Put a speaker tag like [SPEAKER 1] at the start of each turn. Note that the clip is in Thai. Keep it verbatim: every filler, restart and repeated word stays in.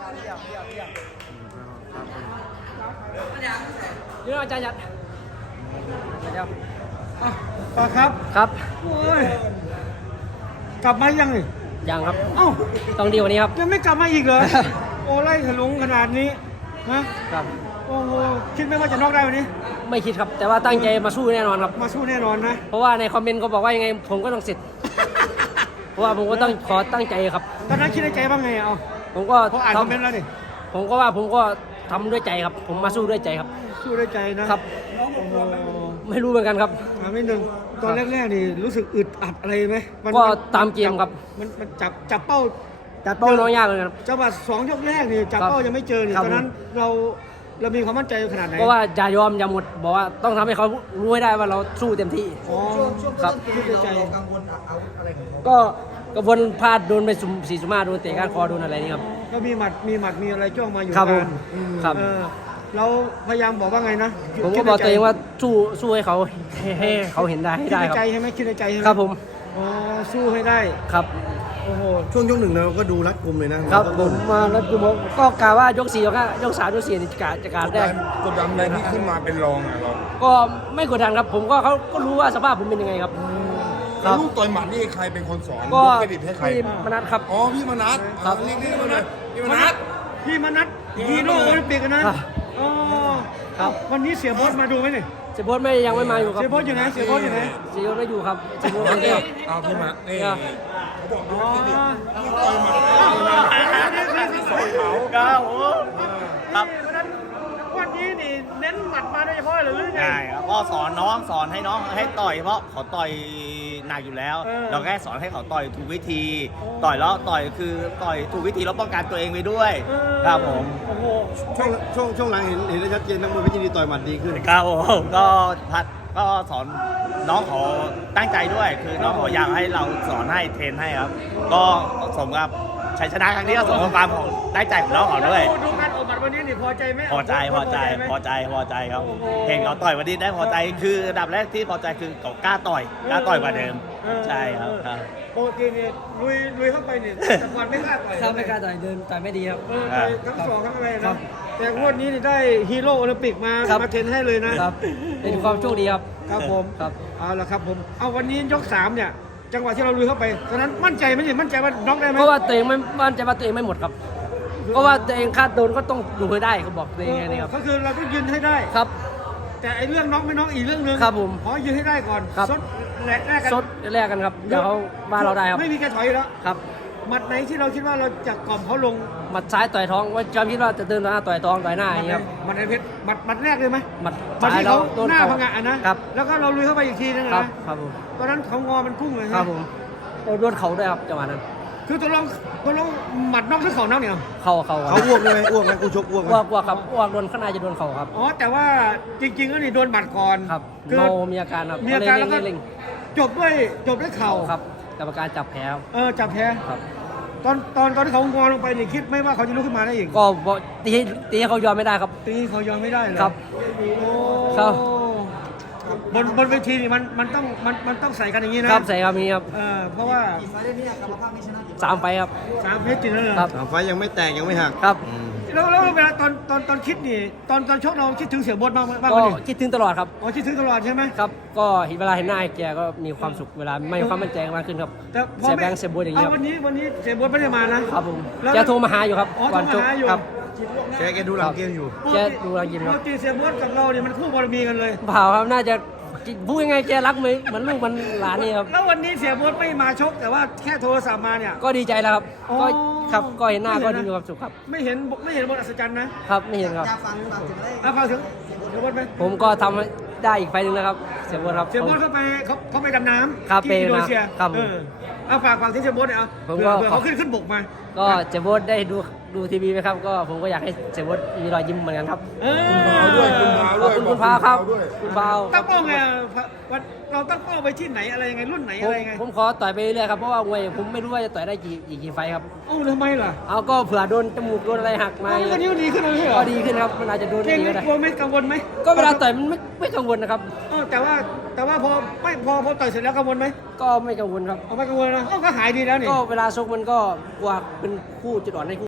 [SPEAKER 1] เดี๋ยวอาจารย์ยัดเดี๋ยว
[SPEAKER 2] ต่อครับ
[SPEAKER 1] ครับ
[SPEAKER 2] โอ้ยกลับมายังนี่
[SPEAKER 1] ยังครับ
[SPEAKER 2] เอ้า
[SPEAKER 1] ต้องดีกว่านี้ครับ
[SPEAKER 2] ยังไม่กลับมาอีกเหรอ โอ้ไล่ถลุงขนาดนี้ฮะ
[SPEAKER 1] ครับ
[SPEAKER 2] โอ้โหคิดไหมว่าจะน็อกได้วันนี้
[SPEAKER 1] ไม่คิดครับ แต่ว่าตั้งใจมาสู้แน่นอนครับ
[SPEAKER 2] มาสู้แน่นอนนะ
[SPEAKER 1] เพราะว่าในคอมเมนต์ก็บอกว่ายังไงผมก็ต้องเสร็จ เพราะว่าผมก็ต้องขอตั้งใจครับ
[SPEAKER 2] ตอนนั้นคิดในใจบ้างไงเอา
[SPEAKER 1] ผมก็
[SPEAKER 2] เพราะอ่านคอมเมนต์แล้วนี่
[SPEAKER 1] ผมก็ว่าผมก็ทำด้วยใจครับ ผมมาสู้ด้วยใจครับ
[SPEAKER 2] สู้ด้วยใจนะครับ โอ้โห
[SPEAKER 1] ไม่รู้เหมือนกันครับ
[SPEAKER 2] ถามนิดนึงตอนแรกๆนี่รู้สึกอึดอัดอะไรไหมมัน
[SPEAKER 1] ก็ตามเกมครับ
[SPEAKER 2] มันมันจับจับเป้า
[SPEAKER 1] จัดเป้าน้อยยากเลยครับ
[SPEAKER 2] จังหวะสองยกแรกนี่จับ
[SPEAKER 1] ครับ
[SPEAKER 2] เป้ายังไม่เจอนี่
[SPEAKER 1] ครับ
[SPEAKER 2] ตอนนั้นเราเรามีความมั่นใจขนาดไหน
[SPEAKER 1] เพราะว่าอย่ายอมอย่าหมดบอกว่าต้องทำให้เขารู้ให้ได้ว่าเราสู้เต็มที่
[SPEAKER 2] อ๋อ
[SPEAKER 1] ครับ
[SPEAKER 2] คิดในใจ
[SPEAKER 1] ก็กระบวนพลาดโดนไปสุ่มสี่สุ่มห้าโดนเตะก้านคอโดนอะไรนี่ครับ
[SPEAKER 2] ก็มีหมัดมีหมัดมีอะไรจ้องมาอยู่
[SPEAKER 1] ครับผม
[SPEAKER 2] นานอืม
[SPEAKER 1] ครับ
[SPEAKER 2] เออเราพยายามบอกว่าไงนะ
[SPEAKER 1] ผมก็
[SPEAKER 2] คิด
[SPEAKER 1] บอก
[SPEAKER 2] ในใจ
[SPEAKER 1] ตัวเองว่าสู้สู้ให้เขาให้ให้เขาเห็นได้ให้
[SPEAKER 2] คิด
[SPEAKER 1] ได้
[SPEAKER 2] ใน
[SPEAKER 1] ครับ
[SPEAKER 2] ใจใช่ไหมคิดในใจใช่ไหม
[SPEAKER 1] ครับผม
[SPEAKER 2] อ๋อสู้ให้ได้
[SPEAKER 1] ครับ
[SPEAKER 2] โอ้โห
[SPEAKER 3] ช่วงยกหนึ่งเราก็ดูรัดกุมเลยนะครับ
[SPEAKER 1] ผมมาแล้วคือผมก็กะว่ายกสี่ยกห้ายกสามยกสี่นี่จะกะจะกะได้
[SPEAKER 4] กดดันอะไรที่ขึ้นมาเป็นรองอ่ะเรา
[SPEAKER 1] ก็ไม่กดดันครับ ผมก็เขาก็รู้ว่าสภาพผมเป็นยังไงครับ ครับ
[SPEAKER 4] ลูกต่อยหมัดนี่ใครเป็นคนสอน
[SPEAKER 1] ก็
[SPEAKER 4] ยเครดิตให้ใคร
[SPEAKER 1] พี่มนัสครับ
[SPEAKER 4] อ๋อพี่มนัส
[SPEAKER 1] ครับ
[SPEAKER 4] เรียกพี่มนัสพี่มนัส
[SPEAKER 2] พี่มนัทฮีโร่โอลิมปิกนะอ๋อ
[SPEAKER 1] ครับ
[SPEAKER 2] วันนี้เสียโบอสมาดูไหมเนี่ย
[SPEAKER 1] เสียโบดไม่ยังไม่มาอยู่ครับ
[SPEAKER 2] เสียโบอสอยู่ไหนเสียโบอสอยู่ไหน
[SPEAKER 1] เสียโบดไม่อยู่ครับเสียโบดคนเดียว
[SPEAKER 4] เอาพี่มาเอ้ย
[SPEAKER 1] ครับ
[SPEAKER 2] อ๋อ
[SPEAKER 4] ต่อยหมัด
[SPEAKER 2] ครับครับวันนี้นี่เน้นหมัดมาโดยเฉพาะหรือไง
[SPEAKER 5] ใช่ครับก็สอนน้องสอนให้น้องให้ต่อยเพราะเขาต่อยหนักอยู่แล้ว
[SPEAKER 2] เออ
[SPEAKER 5] เราแค่สอนให้เขาต่อยถูกวิธี
[SPEAKER 2] โอ้
[SPEAKER 5] ต่อยแล้วต่อยคือต่อยถูกวิธีแล้วป้องกันตัวเองไปด้วย
[SPEAKER 2] เออ
[SPEAKER 5] ครับผม
[SPEAKER 2] โอ้โห
[SPEAKER 3] ช่วงช่วงช่วงหลังเห็นเห็นได้ชัดเจนนักมวยพิจิตรต่อยหมัดดีขึ้น
[SPEAKER 5] ครับผมก็พัดก็สอนน้องเขาตั้งใจด้วย คือน้องเขาอยากให้เราสอนให้เทรนให้ครับ ก็สมกับชัยชนะครั้งนี้ก็สมกับความของตั้งใจของน้องเขาด้วย
[SPEAKER 2] ดูการออกหมัดวันนี้นี่พอใจไหม
[SPEAKER 5] พอใจพอใจ
[SPEAKER 2] ไหม
[SPEAKER 5] พอใจพอใจครับ
[SPEAKER 2] โอ้โห
[SPEAKER 5] เห็นเขาต่อยวันนี้ได้พอใจคืออันดับแรกที่พอใจคือเขากล้าต่อยกล้าต่อยกว่าเดิม
[SPEAKER 2] เออ
[SPEAKER 5] ใช่ครับครับ
[SPEAKER 2] ปกตินี่ลุยลุยเข้าไปเนี่ยแต่ก่อนไม่กล้าต่อย
[SPEAKER 1] ครับไม่กล้าต่อยเดินต่อยไม่ดีครับ
[SPEAKER 2] เออต่อยทั้งสองทั้งอะไรนะแต่งวดนี้นี่ได้ฮีโร่โอลิมปิกมา
[SPEAKER 1] ครับ
[SPEAKER 2] มาเทรนให้เลยนะครับ
[SPEAKER 1] เป็นความโชคดีครับ
[SPEAKER 2] ครับผม
[SPEAKER 1] ครับ
[SPEAKER 2] เอาละครับผมเอาวันนี้ยกสามเนี่ยจังหวะที่เราลุยเข้าไปตอนนั้นมั่นใจไหมเนี่ยมั่นใจว่าน็อกได้ไหม
[SPEAKER 1] เพราะว่าตัวเองไม่มั่นใจว่าตัวเองไม่หมดครับ เพราะว่าตัวเองคาดโดนก็ต้องดูให้ได้เขาบอกตัวเองไงนี่ครับ
[SPEAKER 2] ก็คือเราต้องยืนให้ได้
[SPEAKER 1] ครับ
[SPEAKER 2] แต่ไอ้เรื่องน็อกไม่น็อกอีกเรื่องหนึง
[SPEAKER 1] ครับผม
[SPEAKER 2] ขอยืนให้ได้ก่อน
[SPEAKER 1] ครับ
[SPEAKER 2] ซดแลกแลกกัน
[SPEAKER 1] ซดแรกกันครับเดี๋ยวเขามาเราได้ครับ
[SPEAKER 2] ไม่มีแกถอยอยู่แล้ว
[SPEAKER 1] ครับ
[SPEAKER 2] หมัดไหนที่เราคิดว่าเราจะกล่อมเขาลง
[SPEAKER 1] หมัดซ้ายต่อยท้องว่าจำคิดว่าจะเดินหน้าต่อยท้องต่อยหน้าอย่างเงี้ยครับ
[SPEAKER 2] หมัดไหนเพชรหมัดหมัดแรกเลยไหม
[SPEAKER 1] หมัด
[SPEAKER 2] หมัด
[SPEAKER 1] ซ้าย
[SPEAKER 2] ที่
[SPEAKER 1] แล้ว
[SPEAKER 2] เขา
[SPEAKER 1] โดน
[SPEAKER 2] หน้า
[SPEAKER 1] เข่า
[SPEAKER 2] พังงะนะครับ แล้วก็เราลุยเข้าไปอีกทีนึง
[SPEAKER 1] ครับ
[SPEAKER 2] นะครับ
[SPEAKER 1] ผม
[SPEAKER 2] ตอนนั้นเขางอมันพุ่งเลย
[SPEAKER 1] ครับ
[SPEAKER 2] นะ
[SPEAKER 1] ผมโดนเข่าด้วยครับจังหวะนั้น
[SPEAKER 2] คือตัวลงตัวลงหมัดนอกหรือเข่านอกเนี่ย
[SPEAKER 1] เข่าเข่า
[SPEAKER 3] เขาอ้วกเลยไหมอ้วกไหมกูชกอ้วกไหม
[SPEAKER 1] อ้วกอ้วกครับอ้วกโดนข้างในจะโดนเข่าครับ
[SPEAKER 2] อ๋อแต่ว่าจริงๆก็นี่โดนหมัดก่อน
[SPEAKER 1] ครับ
[SPEAKER 2] คือ
[SPEAKER 1] เมามีอาการครับ
[SPEAKER 2] มีอาการแล้วก็
[SPEAKER 1] เร่ง
[SPEAKER 2] จบด้วยจบด้วย
[SPEAKER 1] ๆ
[SPEAKER 2] เข่า
[SPEAKER 1] เข่าครับกรรมการจับแพ้ครับ
[SPEAKER 2] เออจับแพ้
[SPEAKER 1] ครับ
[SPEAKER 2] ตอนตอนตอนที่เขางอลงไปเนี่ยคิดไหม่ว่าเขาจะลุกขึ้นมาได้อีก
[SPEAKER 1] ก็บอกตีให้ตีให้เขายอมไม่ได้ครับ
[SPEAKER 2] ตีเขายอมไม่ได้เลย
[SPEAKER 1] ครับ
[SPEAKER 2] โอ้
[SPEAKER 1] ครับ
[SPEAKER 2] บนบนเวทีนี่มันมันต้องมันมันต้องใส่กันอย่างนี้นะ
[SPEAKER 1] ครับใส่ครับมีครับ
[SPEAKER 2] เออเพราะว่า
[SPEAKER 1] สามไฟครับ
[SPEAKER 2] สามเพชรจริงแล้วเหรอ
[SPEAKER 1] ครับ
[SPEAKER 3] อ่าไฟยังไม่แตกยังไม่หัก
[SPEAKER 1] ครับ
[SPEAKER 3] อืม
[SPEAKER 2] แล้วแล้วเวลาตอนตอนตอนคิดนี่ตอนตอนชกเราคิดถึงเสียโบดบ้างไหมบ้างไห
[SPEAKER 1] ก็
[SPEAKER 2] มนี่
[SPEAKER 1] คิดถึงตลอดครับ
[SPEAKER 2] อ๋อคิดถึงตลอดใช่ไหม
[SPEAKER 1] ครับ ก็เห็นเวลาเห็นหน้าไอ้แกก็มีความสุขเวลาไม่มีความมั่นใจมากขึ้นครับ
[SPEAKER 2] แต่พอ
[SPEAKER 1] เสีย
[SPEAKER 2] ไม่
[SPEAKER 1] แบงค์เสียโบดอย่างเงี้ยครับ
[SPEAKER 2] วันนี้วันนี้เสียโบดไม่ได้มานะครับ
[SPEAKER 1] ผม
[SPEAKER 2] แล้ว
[SPEAKER 1] แกโทรมาหาอยู่ครับ
[SPEAKER 2] อ๋อโทร
[SPEAKER 1] ก่อน
[SPEAKER 2] มา
[SPEAKER 1] ชก
[SPEAKER 2] หาอยู่
[SPEAKER 1] ครับ
[SPEAKER 3] แกแกดูหลังเกมอยู่
[SPEAKER 1] แกดูเรายิ้มครับ
[SPEAKER 2] ปกติเสียโบดกับเราเนี่ยมันคู่บารมีกันเลย
[SPEAKER 1] เปล่าครับน่าจะพูดยังไงแกรักเหมือนเหมือนลูกมันหลานนี่ครับ
[SPEAKER 2] แล้ววันนี้เสียโบดไม่มาชก แต่ว่าแค่โทรศัพท์มาเนี่ย
[SPEAKER 1] ก็ดีใจแล้วครับ
[SPEAKER 2] อ๋อ
[SPEAKER 1] ก็ครับก็เห็นหน้า
[SPEAKER 2] ไม่เห็
[SPEAKER 1] ก็
[SPEAKER 2] นนะ
[SPEAKER 1] มีความสุขครับ
[SPEAKER 2] ไม่เห็นไม่เห็นบทอัศจรรย์นะครับ
[SPEAKER 1] ไม่เห็นครับ
[SPEAKER 2] อ่ะฟังถึงเสียโบดไหม
[SPEAKER 1] ผมก็ทำได้อีกไฟล์หนึงนะครับ เสียโบดครับ
[SPEAKER 2] เสียโบด
[SPEAKER 1] ผม
[SPEAKER 2] เขาไปเขาเขาไปดำน้ำ
[SPEAKER 1] ครับ
[SPEAKER 2] ที่อินโดนีเซีย
[SPEAKER 1] ครับ
[SPEAKER 2] เออเอาฝากฝากที่เสียโบดเนี่ยเอา
[SPEAKER 1] ผม
[SPEAKER 2] เผื่อ
[SPEAKER 1] ก็
[SPEAKER 2] เผื่อเขาขึ้นขึ้นบกมา
[SPEAKER 1] ก็เสียโบดได้ดูดูทีวีไหมครับ ก็ผมก็อยากให้เสียโบดมีรอยยิ้มเหมือนกันครับ
[SPEAKER 2] เอ
[SPEAKER 4] เอาด้วยคุณ
[SPEAKER 2] อ
[SPEAKER 4] พาว
[SPEAKER 1] ข
[SPEAKER 4] ด้
[SPEAKER 1] อ
[SPEAKER 4] ว
[SPEAKER 1] บ
[SPEAKER 4] ย
[SPEAKER 1] คุณคุณพาวครับ
[SPEAKER 4] ด้วย
[SPEAKER 1] คุณพาว
[SPEAKER 2] ตั้งเป้าไงวันเราตั้งเป้าไปที่ไหนอะไรยังไงรุ่นไหน
[SPEAKER 1] ผ
[SPEAKER 2] อะ
[SPEAKER 1] ม
[SPEAKER 2] ไรยังไง
[SPEAKER 1] ผมขอต่อยไปเรื่อยๆครับเพราะว่ามวยผมไม่รู้ว่าจะต่อยได้กี่กี่กี่ไฟท์ครับ
[SPEAKER 2] เอ้าทำไมล่ะ
[SPEAKER 1] เอาก็เผื่อโดนจมูกโดนอะไรหักมา
[SPEAKER 2] เอ้าแล้วก็นิ้วดีขึ้นเลยเหรอ
[SPEAKER 1] ก็ดีขึ้นครับมันอาจจะโดน
[SPEAKER 2] เกรง
[SPEAKER 1] ดี
[SPEAKER 2] ไหม
[SPEAKER 1] ก็ได้
[SPEAKER 2] กลัวไหมกังวลไหม
[SPEAKER 1] ก็เวลาต่อยมันไม่ไม่กังวลนะครับ
[SPEAKER 2] เออแต่ว่าแต่ว่าพอไม่พอพอต่อยเสร็จแล้วกังวลไหม
[SPEAKER 1] ก็ไม่กังวลครับ
[SPEAKER 2] เอาไม่กังวลนะเอ้าก็หายดีแล้วนี่
[SPEAKER 1] ก็เวลาชกมันก็กลัวเป็นคู่จุดอ่อนให้คู่